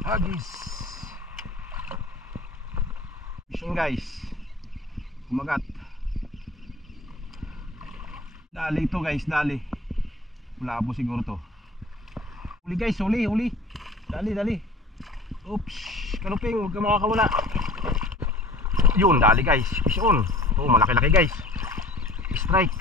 Hagis. Fishing guys. Kumagat. Dali ito guys, dali. Wala po siguro to. Huli guys, huli. Dali. Oops, kanuping, huwag ka makakawala. Yun, dali guys, fish on. Oh, malaki-laki guys. Strike.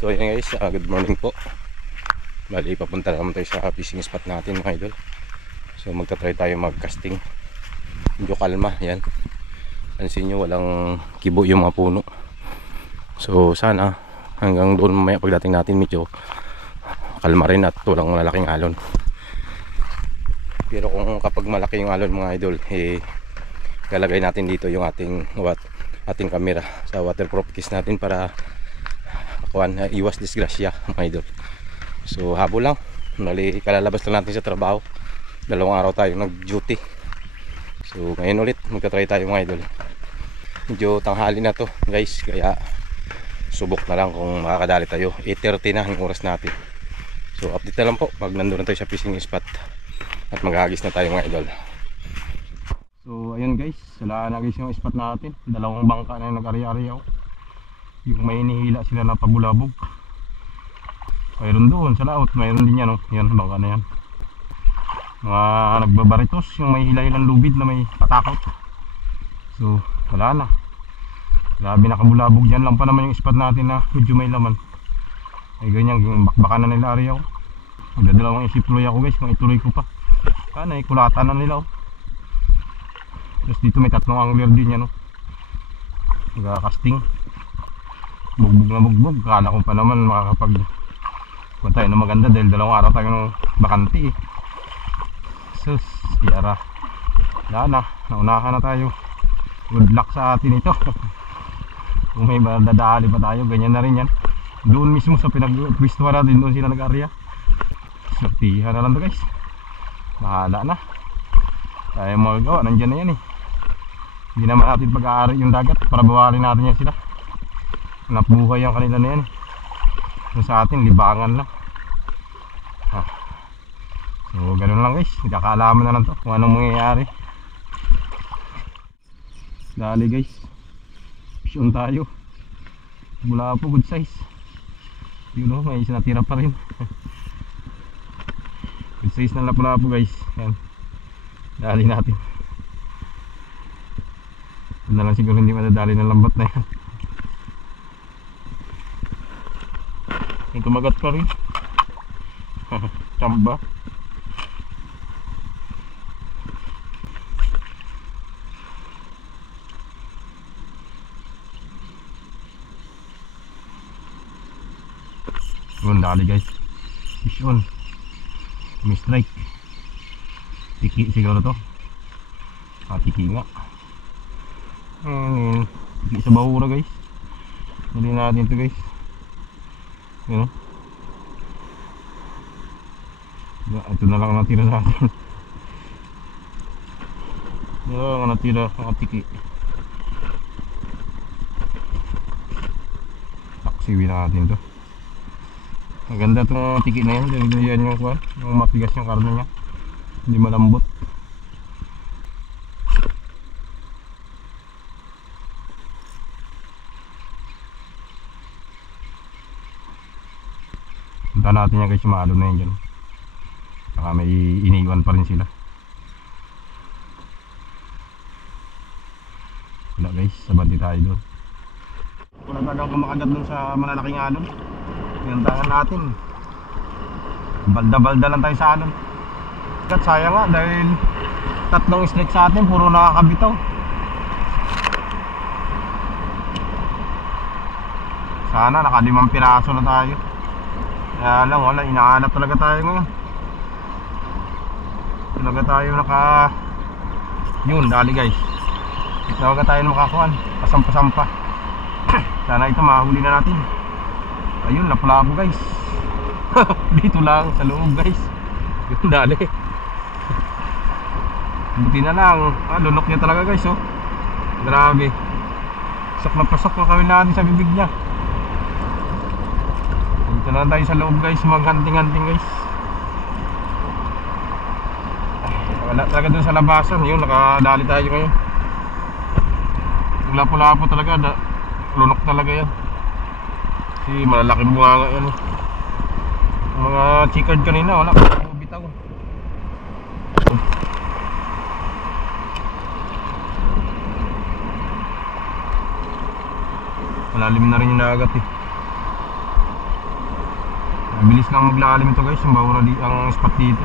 So ayan guys, good morning po. Bali, papunta naman tayo sa fishing spot natin mga idol. So magta-try tayo mag-casting. Medyo kalma, yan. Pansin nyo, walang kibo yung mga puno. So sana hanggang doon mamaya pagdating natin medyo kalma rin at walang malaking alon. Pero kung kapag malaki yung alon mga idol, lalagay natin dito yung ating camera sa waterproof case natin para iwas disgrasya mga idol. So habol lang, kalalabas lang natin sa trabaho. 2 araw tayo nag duty. So ngayon ulit magta-try tayo mga idol. Medyo tanghali na to guys, kaya subok na lang kung makakadali tayo. 8:30 na yung oras natin. So update na lang po pag nandun na tayo sa fishing spot at maghahagis na tayo mga idol. So ayun guys, sala na guys yung spot natin. 2 bangka na yung nag-ari-ariyaw. Yung may hinihila sila na pabulabog. Mayroon doon sa laot, mayroon din yan, oh. Yan, bangka na yan. Mga nagbabaritos, yung may hila-hilang lubid na may patakot. So wala na, grabe nakabulabog. Yan lang pa naman yung spot natin na medyo may laman. Ay ganyan, yung bakbakan na nila ariyaw. Magdadalawang isip tuloy ako guys, kung ituloy ko pa. Sana kulatan na nila, oh. Tapos dito may 3 angler din yan, oh. Nagka-casting. Bugbog na bugbog. Kala ko pa naman makakapag kung tayo na maganda dahil 2 araw tayo ng bakante, eh. Sus, yara. Wala na, naunahan na tayo. Good luck sa atin ito. Kung may dadali pa tayo, ganyan na rin yan. Doon mismo sa pinag-pwistuhan natin, doon sila nag-area. Sortihan na lang to guys. Bahala na. Tayo magagawa, nandyan na yan, eh. Hindi naman natin pag-aari yung dagat para bawalin natin yan sila. Nabuhay ang kanila na yan. So sa atin, libangan lang. So ganun lang guys, nagkakaalaman na lang to kung anong mangyayari. Dali guys, fish on tayo. Mula po, good size. Yun o, may isa natira pa rin. Good size na lapu-lapu guys. Yan, dali natin. Ito na lang siguro hindi madadali ng lambat na yan. Yung kumagat pa rin. Chamba. Yun, dali guys. Fish on. May strike. Tiki siguro to. Tiki nga. Tiki sa bahura guys. Dali natin to guys. Yun. Ito na lang natira sa atin. Ito lang natira ang tiki. Taksiwin natin to. Maganda itong tiki na yan. Yan yung matigas yung karne nya. Hindi malambot. Punta natin yan guys, yung maalo na yan dyan. Saka may iniwan pa rin sila. Wala guys, sabati tayo doon. Kung natagang kumakagat doon sa malalaking alon, pinuntahan natin. Balda-balda lang tayo sa alon. Kat sayang nga dahil 3 strike sa atin, puro nakakabitaw. Sana naka 5 piraso na tayo. Kaya lang wala, inaanap talaga tayo ngayon. Talaga tayo yun, dali guys. Talaga tayo makakuan, pasampa-sampa. Sana ito mahuli na natin. Ayun, lapu-lapu guys. Dito lang sa loob guys. Yung dali. Buti na lang, lunok niya talaga guys, oh. Grabe. Pasok na pasok na kami natin sa bibig niya. Dito na tayo sa loob guys, mag-hunting-hunting guys. Wala talaga dun sa labasan, yun, nakadali tayo ngayon. Lapo-lapo talaga, lunok talaga yan. Kasi malalaki bunga yan, eh. Mga chicard kanina, wala ko bitaw. Malalim na rin yung nagat, eh. Mabilis lang maglalim ito guys, yung bawra ang spot dito.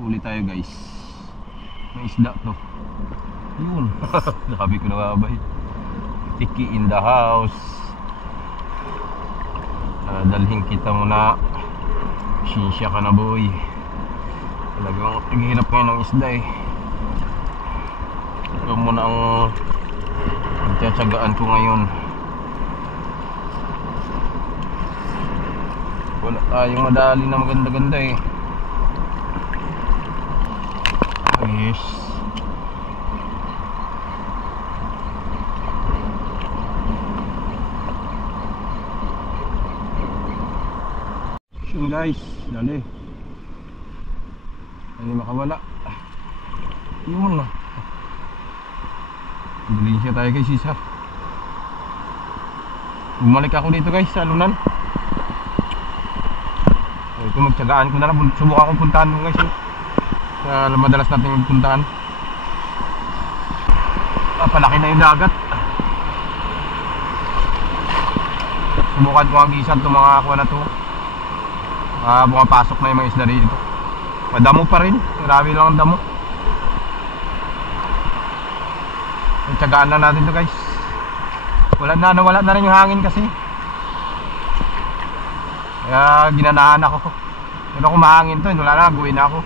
Huli tayo guys. May isda to. Yun. Sabi ko na nga ba, Tiki in the house. Dalhin kita muna. Sinsya ka na boy. Talagang naghihirap ngayon ng isda, eh. Ito muna ang pagtsatsagaan ko ngayon. Wala tayong madali na maganda-ganda, eh. Yes. Yun guys, dali. Hindi makawala. Yun na. Bilhin siya tayo guys, isa. Bumalik ako dito guys sa alunan. Ito magtsagaan ko na lang. Subukan akong puntahan mo guys, madalas natin puntahan. Palaki na yung dagat. Subukan ko ang gisan itong mga aqua na to. Bumapasok na yung mga isda dito. Madamo pa rin, marami lang ang damo. Tsagaan na natin to guys. Nawala na rin yung hangin kasi. Kaya ginanahan ako. Pero kung mahangin to, wala na, gawin na ako.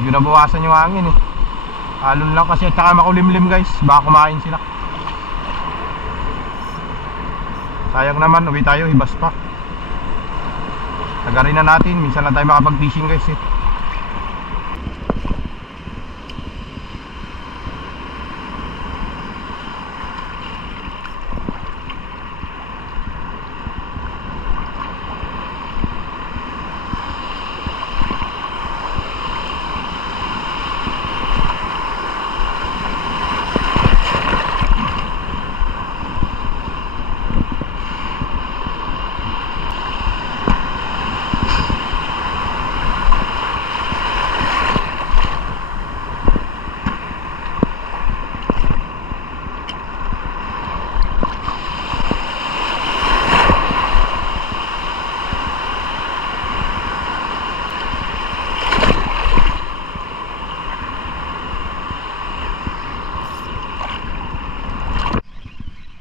Hindi nabawasan yung hangin, eh. Alon lang kasi at saka makulimlim guys. Baka kumain sila. Sayang naman, uwi tayo, hibas pa. Tagarin na natin, minsan lang tayo makapag-fishing guys, eh.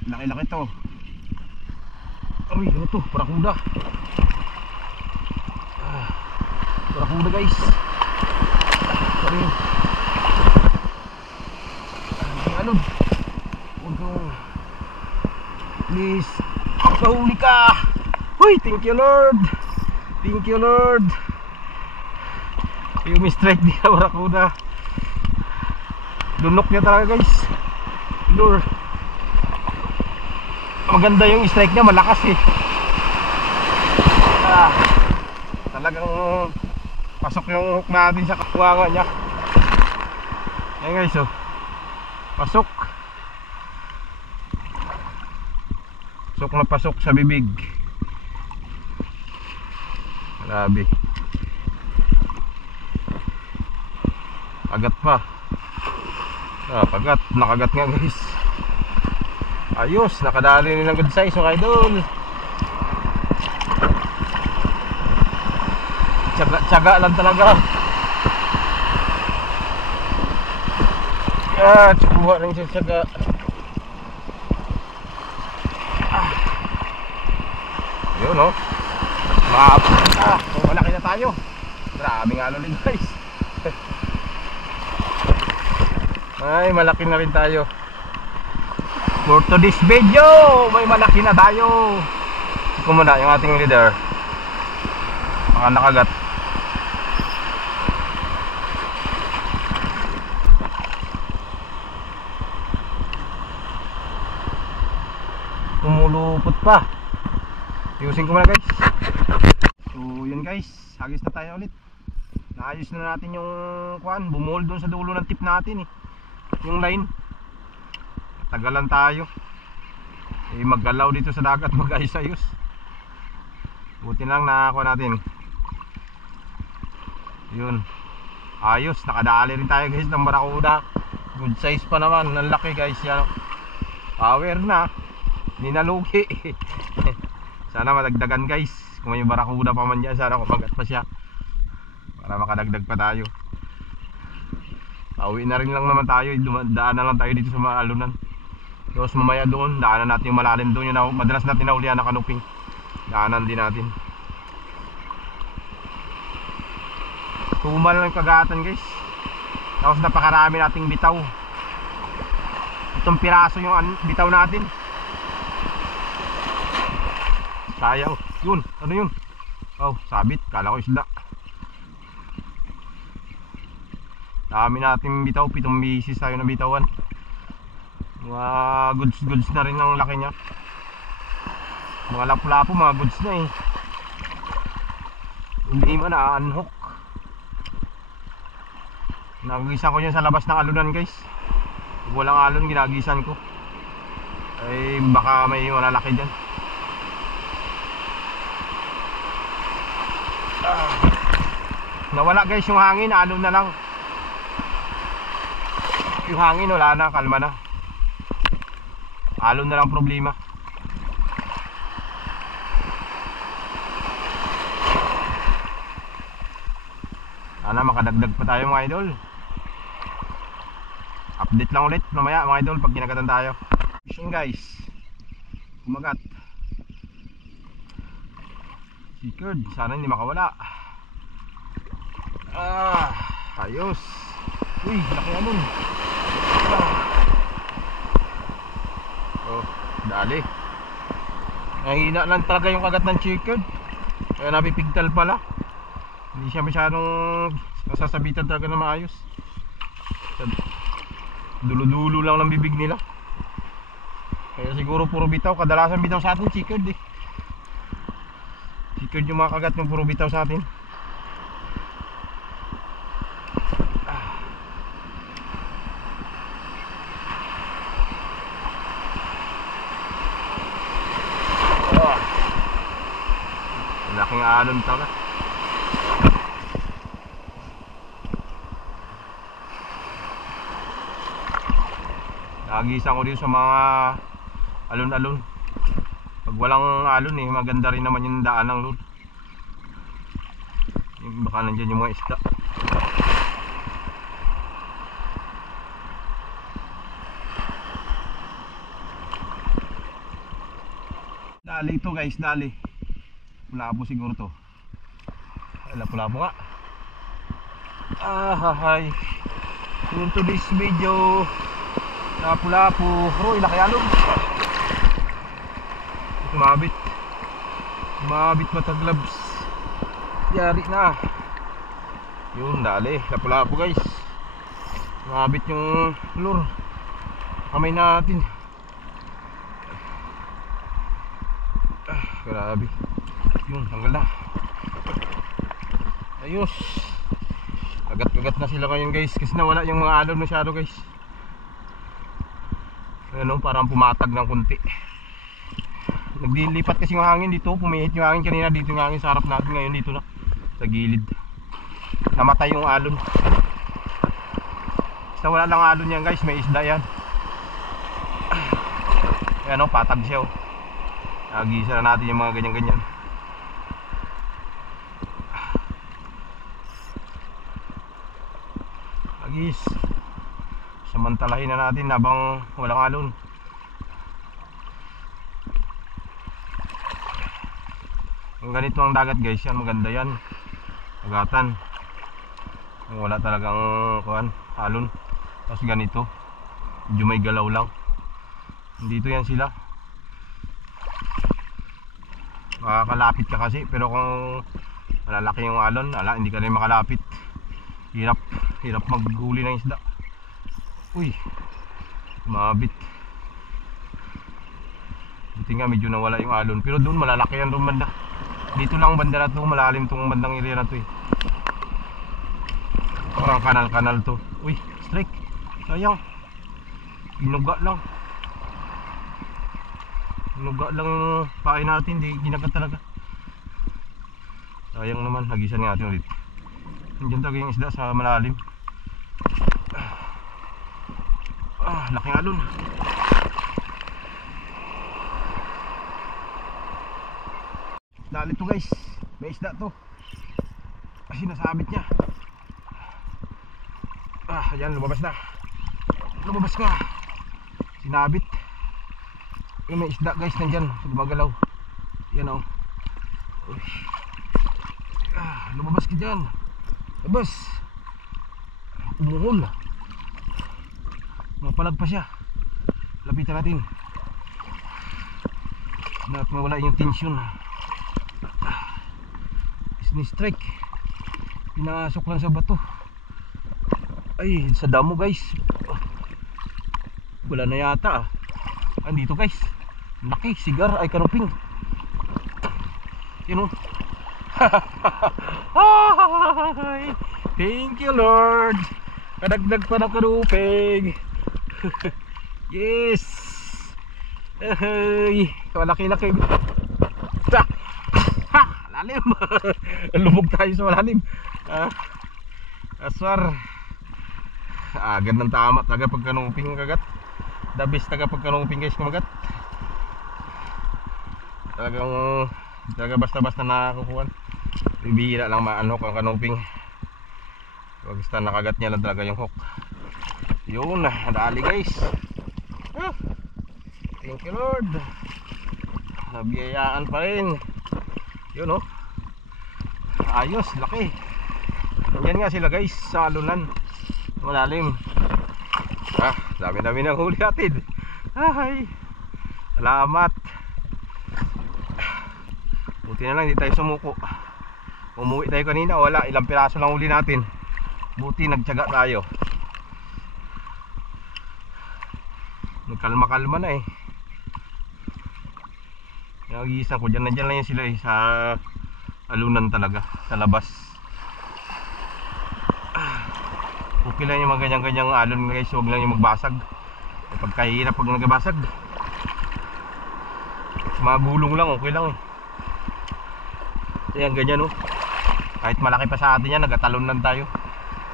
Laki-laki to. Uy, ano to? Parakuda. Parakuda guys. Sorry. Alon. Please, mahuli ka. Uy, thank you Lord. Thank you Lord. Yung strike niya, parakuda. Lunok niya talaga guys. Lure. Maganda yung strike niya, malakas, eh. Talagang pasok yung hook natin sa kakuwanga niya. Ayan guys, oh. Pasok. Pasok na pasok sa bibig. Grabe. Pagat pa. Pagat. Nakagat nga guys. Ayos, nakadali rin ng good size, okay idol. Tsaga lang talaga. Kuha rin siya tsaga. Ayun, no. Malaki na tayo. Grabe nga ulit guys. Ay, malaki na rin tayo. For today's video, may malaki na tayo. Ito muna yung ating leader. Baka nakagat. Tumulupot pa. Ayusin ko muna guys. So yun guys, hagis na tayo ulit. Naayos na natin yung kuan, bumuhol doon sa dulo ng tip natin yung line. Tagalan tayo. Maggalaw dito sa dagat, mag-ayos-ayos. Buti lang nakakuha natin. Yun. Ayos, nakadali rin tayo guys ng barakuda. Good size pa naman, ang laki guys yan. Power na. Hindi nalugi. Sana madagdagan guys. Kung may barakuda pa man dyan, sana kumagat pa siya para makadagdag pa tayo. Pauwi na rin lang naman tayo. Daan na lang tayo dito sa mga alunan. Tapos mamaya doon, daanan natin yung malalim doon. Yung madalas natin naulihan na kanuping. Daanan din natin. Tumal lang yung kagatan guys. Tapos napakarami nating bitaw. Itong piraso yung bitaw natin. Sayang. Yun, ano yun? Oh, sabit, kala ko isda. Dami natin bitaw, 7 bisis tayo na bitawan. Mga goods na rin ang laki niya. Mga lapu-lapu, mga goods na eh. Hindi man na-unhook. Nagisan ko yan sa labas ng alunan guys. Pag walang alon, ginagisan ko. Ay baka may malalaki dyan. Nawala guys yung hangin, alon na lang. Yung hangin wala na, kalma na. Alon na lang problema. Sana makadagdag pa tayo mga idol. Update lang ulit mamaya mga idol pag kinagatan tayo. Fishing guys, kumagat. Secured, sana hindi makawala. Ayos. Uy, laki na nun. Oh, dali. Nahina lang talaga yung kagat ng chickered. Kaya napipigtal pala. Hindi siya masyadong nasasabitan talaga na maayos. Dulo-dulo lang ng bibig nila. Kaya siguro puro bitaw. Kadalasan bitaw sa atin chickered eh. Chickered yung mga kagat ng puro bitaw sa atin. Laking alon talaga. Nagisan ko dito sa mga alon-alon. Pag walang alon maganda rin naman yung daan ng load. Baka nandyan yung mga isda. Dali ito guys, dali. Lapo siguro to. Lapo-lapo nga. Hahay. Yun to this video. Lapo-lapo. Roy, laki alon. Tumabit. Tumabit mataglabs. Yari na. Yun, dali. Lapo-lapo guys. Tumabit yung lure. Kamay natin. Grabe. Yun, tanggal na. Ayos. Kagat-kagat na sila ngayon guys. Kasi nawala yung mga alon masyado guys. Ano, parang pumatag ng kunti. Naglilipat kasi yung hangin dito. Pumihit yung hangin kanina. Dito yung hangin sa harap natin. Ngayon dito na, sa gilid. Namatay yung alon. Basta wala lang alon yan guys. May isda yan. Ayan o, patag siya o. Nagisa na natin yung mga ganyan-ganyan. Agis. Samantalahin na natin habang walang alon. Ang ganito ang dagat guys, yan maganda yan. Agatan. Wala talagang kuan, alon. Tapos ganito, medyo may galaw lang. Dito yan sila. Makakalapit ka kasi, pero kung malalaki yung alon, hindi ka rin makalapit. Hirap maghuli ng isda. Uy, mabit. Buti nga medyo nawala yung alon, pero doon malalaki yan doon banda. Dito lang banda na to, malalim tong bandang area na to eh. Parang kanal to. Uy, strike. Sayang. Inuga lang pain natin, di ginagat talaga. Sayang naman, hagisan nga natin ulit. Nandiyan talaga yung isda sa malalim. Laking alon. Dali to guys, may isda to. Kasi nasabit niya. Ayan, lumabas na. Lumabas ka. Sinabit. May isda guys, nandyan, gumagalaw. Yan o. Lumabas ka dyan. Labas. Umuhol. Mapalag pa siya. Lapitan natin. Mawala yung tension. Strike. Pinasok lang sa bato. Ay, sa damo guys. Wala na yata. Andito guys. Laki, sigar, ay kanuping. Yan o. Thank you Lord. Kadagdag pa ng kanuping. Yes. Malaki-laki. Lalim. Lumog tayo sa malalim. Aswar. Agad ng tama taga pagkanuping kagat. The best taga pagkanuping guys kumagat. Talaga basta-basta nakakukuha. Bibihira lang ma-unhook ang kanuping. Basta nakagat niya lang talaga yung hook. Yun, dali guys. Thank you Lord. Nabiyayaan pa rin. Yun oh. Ayos, laki. Nandiyan nga sila guys sa alunan. Malalim. Dami-dami ng huli natin. Ay, salamat. Buti na lang hindi tayo sumuko. Umuwi tayo kanina, wala, ilang piraso lang huli natin. Buti nagtiyaga tayo. Nagkalma-kalma na eh. Nag-iisa ko dyan, nandyan lang yan sila eh, sa alunan talaga, sa labas. Okay lang yung mga ganyan-ganyang alon guys, huwag lang yung magbasag. Pagkahirap pag nagbasag, magulong lang, okay lang eh. Ayan, ganyan oh. Kahit malaki pa sa atin yan, nagatalon lang tayo.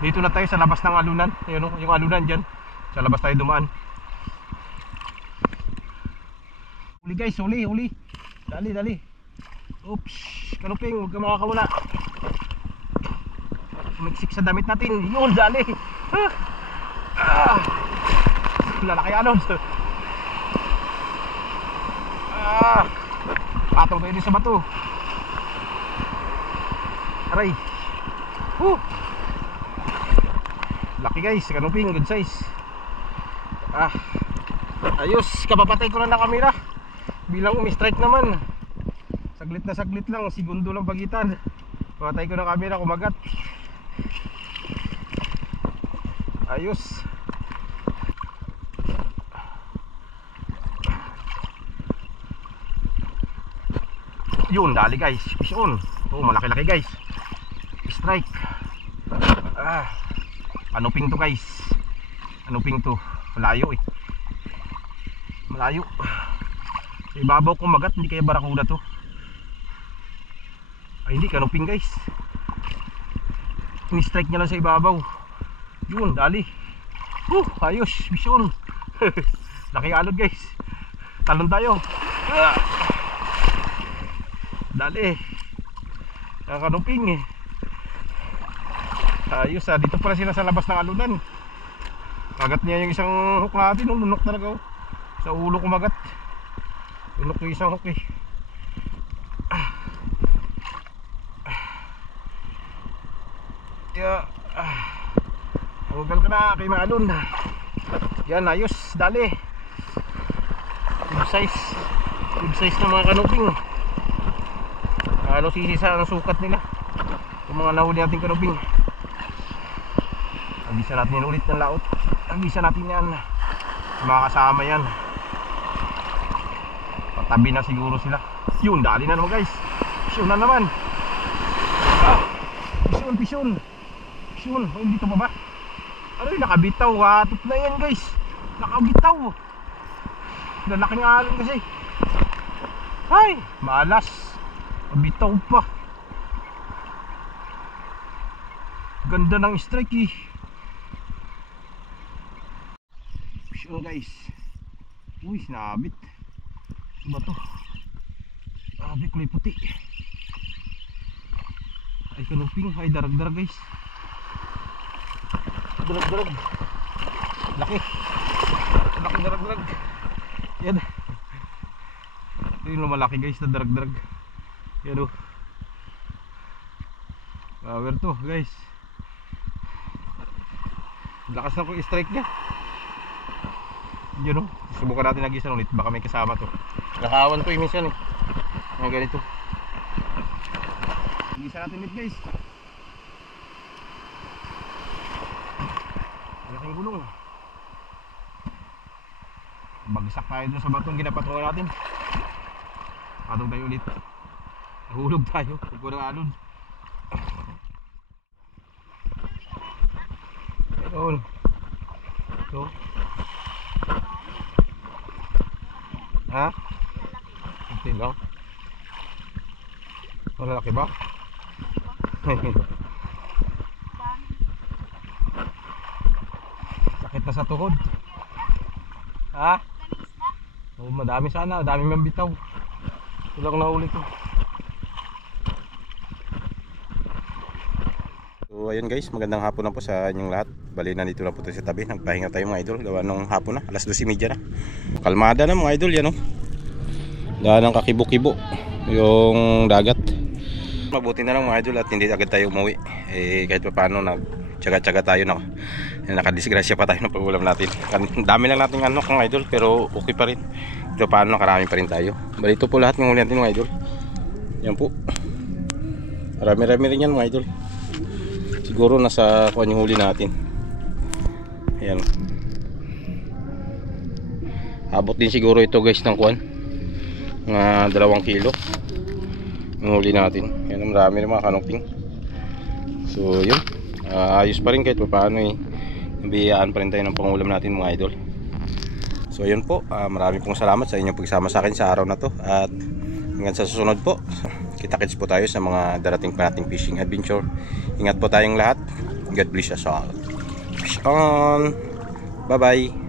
Dito na tayo sa labas ng alunan. Ayan oh, yung alunan dyan. Sa labas tayo dumaan. Huli guys, huli. Dali. Oops, kanuping, huwag ka makakawala. Sumiksik sa damit natin. Yun, dali. Lalaki alon. Patong tayo din sa bato. Aray. Laki guys, kanuping, good size. Ayos, kapapatay ko na ng kamera. Bilang umi-strike naman. Saglit lang, segundo lang pagitan. Papatay ko ng kamera, kumagat. Ayos. Yun, dali guys. Fish on. Oh, malaki-laki guys. Strike. Kanuping to guys. Kanuping to. Malayo eh. Malayo. Sa ibabaw kumagat, hindi kaya barakuda to. Ay hindi, kanuping guys. Ni-strike niya lang sa ibabaw. Yun, dali. Ayos, fish on. Laki alod guys. Talon tayo. Dali. Kanuping eh. Ayos dito pala sila sa labas ng alunan. Kagat niya yung isang hook natin, lunok talaga oh. Sa ulo kumagat. Lunok yung isang hook eh. Huwag ka na kay maalon. Yan, ayos, dali. Good size na mga kanuping. Ano sisisa ang sukat nila yung mga nahuli natin kanuping. Agisan natin yan ulit ng laot. Agisan natin yan. Mga kasama yan. Patabi na siguro sila. Yun, dali na naman guys. Pisyon na naman. Pisyon. Oh, hindi ito ba? Ano yung nakabitaw? Hatip na yan guys. Nakabitaw. Lalaking alon kasi. Ay, malas. Bitaw pa. Ganda ng strike eh. Pisyon guys. Uy, sinabit. Ano ba to? Sabi kulay puti. Ay kanuping. Ay darag-darag guys. Darag-darag. Laki. Laki darag-darag. Yan. Ito yung lumalaki guys na darag-darag. Yan o. Power to guys. Lakas na kung strike nya. Yun o. Subukan natin nag-isa ulit. Baka may kasama to. Nakawan to minsan eh. Mga ganito. Nag-isa natin ulit guys. Laking gulong. Bagsak tayo dun sa batong ginapatungan natin. Patong tayo ulit. Nahulog tayo. Pagkurang alon. Ito. Ito. Ha? Ito lang. Malalaki ba? Sakit na sa tuhod. Ha? Oh, madami sana, dami mang bitaw. Ito lang nahuli ko. So ayun guys, magandang hapon na po sa inyong lahat. Bali na dito lang po tayo sa tabi. Nagpahinga tayo mga idol. Gawa nung hapon na, alas 12:30 na. Kalmada na mga idol yan oh. Dahil ng kakibo-kibo yung dagat. Mabuti na lang mga idol at hindi agad tayo umuwi. Kahit pa paano nagtyaga-tyaga tayo na nakadisgrasya pa tayo ng pag-ulam natin. Dami lang natin mga idol pero okay pa rin. Ito paano nakarami pa rin tayo. Bali ito po lahat ng huli natin mga idol. Yan po. Marami-rami rin yan mga idol. Siguro nasa kuwan yung huli natin. Ayan. Abot din siguro ito guys ng kuwan. Mga 2 kilo. Yung huli natin. Yan, marami rin mga kanuping. So yun. Ayos pa rin kahit pa paano eh. Nabiyaan pa rin tayo ng pangulam natin mga idol. So yun po. Maraming pong salamat sa inyong pagsama sa akin sa araw na to. At hanggang sa susunod po. Kita-kits po tayo sa mga darating pa nating fishing adventure. Ingat po tayong lahat. God bless us all. Fish on. Bye bye.